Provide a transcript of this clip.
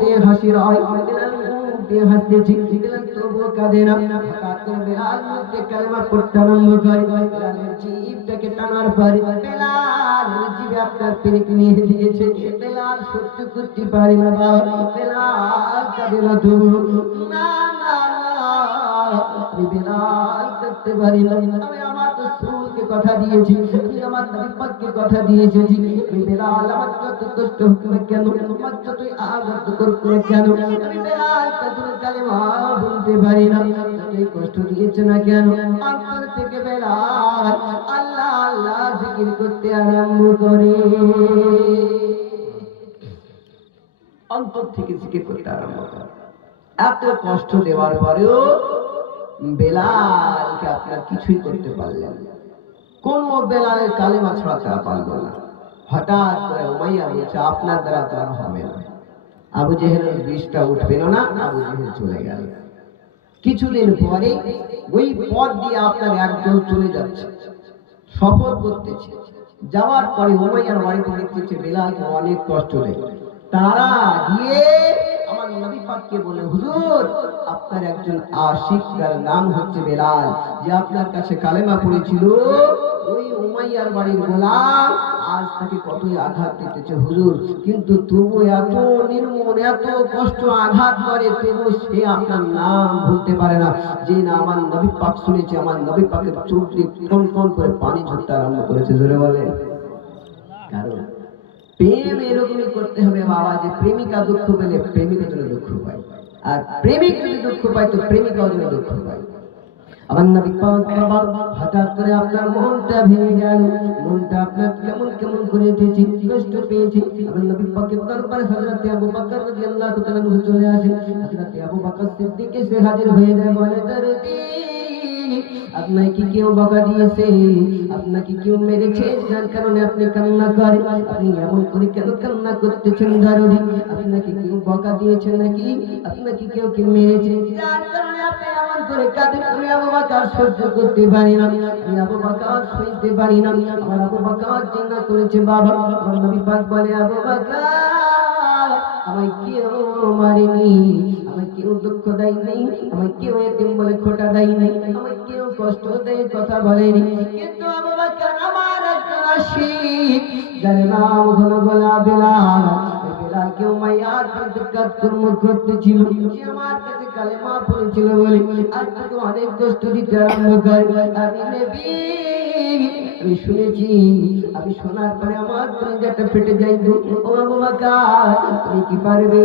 দিয়ে হাসির হয়, বেলাল মুখ দিয়ে হাসতেছি, বেলাল তবুও কাঁদে না। হঠাৎ করে বেলাল মুখ দিয়ে কালেমা পড়তে আরম্ভ করে। বেলালের জিভটাকে টানার পরে বেলালের জিভে আপনার পেরেক নিয়ে দিয়েছে। বেলাল সহ্য করতে পারে না বাবা, বেলাল কাঁদে না তবু, না না না, আমি বেলাল করতে পারি না। আমি আমার রাসূলকে কথা দিয়েছি, আমি আমার নবী পাককে কথা দিয়েছি, আমি বেলাল আমার যত কষ্ট হোক না কেন, আমার যতই আঘাত করুক না কেন, আমি বেলাল তাদের কালেমা বলতে পারি না। যতই কষ্ট দিয়েছে না কেন, অন্তর থেকে বেলাল আল্লাহ আল্লাহ জিকির করতে আরম্ভ করে। অন্তর থেকে জিকির করতে আরম্ভ করে। এত কষ্ট দেওয়ার পরেও বেলালকে আপনার কিছুই করতে পারলেন না, কোন বেলালের কালেমা ছড়াতে পারল না। হঠাৎ করে উমাইয়া বলছে, আপনার দ্বারা তো আর হবে না। আবু জেহেলের বিষটা উঠবেন না, আবু জেহেল চলে গেল। কিছুদিন পরে ওই পথ দিয়ে আপনার একজন চলে যাচ্ছে, সফর করতেছে। যাওয়ার পরে উমাইয়ার বাড়িতে দেখতেছে বেলালকে অনেক কষ্ট দেয়। তারা গিয়ে আমার নবী পাককে বলে, হুজুর আপনার একজন আশিক, তার নাম হচ্ছে বেলাল, যে আপনার কাছে কালেমা পড়েছিল, ওই উমাইয়ার বাড়ির গোলাম আজ তাকে কতই আঘাত দিতেছে হুজুর, কিন্তু তবু এত নির্মম, এত কষ্ট আঘাত করে, তবু সে আপনার নাম ভুলতে পারে না। যে না আমার নবী পাক শুনেছে, আমার নবী পাকের চোখ দিয়ে কোন কোন করে পানি ঝরতে আরম্ভ করেছে। জোরে বলে। কারণ প্রেম এরকমই করতে হবে বাবা, যে প্রেমিকা দুঃখ পেলে প্রেমিকা যেন দুঃখ পায়, আর প্রেমিক যদি দুঃখ পায় তো প্রেমিকাও যেন দুঃখ পায়। আমার নবী পাক বাবা হঠাৎ করে আপনার মনটা ভেঙে গেল, মনটা আপনার কেমন কেমন করে উঠেছে, কষ্ট পেয়েছে। আমার নবী পাকের দরবারে হযরত আবু বকর রাদিয়াল্লাহু তাআলা চলে আসে। হযরত আবু বকর সিদ্দিক এসে হাজির হয়ে যায়, বলে দরদি আপনাকে কি কেউ বকা দিয়েছে, আপনাকে কেউ মেরেছে, যার কারণে আপনি কান্না করেন? আপনি এমন করে কেন কান্না করতেছেন দরদি? আপনাকে কেউ বকা দিয়েছে নাকি? আপনাকে কেউ কি মেরেছে, যার কারণে আপনি এমন করে কাঁদেন? আমি আবু বকর সহ্য করতে পারি না, আমি আবু বকর সইতে পারি না। আমার আবু বকর চিন্তা করেছে বাবা। আমার নবী পাক বলে, আবু বকর আমায় কেউ মারেনি, আমায় কেউ দুঃখ দেয় নাই, আমায় কেউ এতিম বলে খোটা দেয় নাই, আমায় কেউ কষ্ট দেয় কথা বলেনি, কিন্তু আবু বকর আমার একজন আশিক, যার নাম হলো বেলাল। বেলালকে উমাইয়ার বিরুদ্ধে কাজকর্ম করতেছিল, সে আমার কাছে কালেমা পড়েছিল বলে আজ তাকে অনেক কষ্ট দিতে আরম্ভ করে। আমি নবী, আমি শুনেছি, আমি শোনার পরে আমার কলিজাটা ফেটে যাইতো। ও আবু বকর তুমি কি পারবে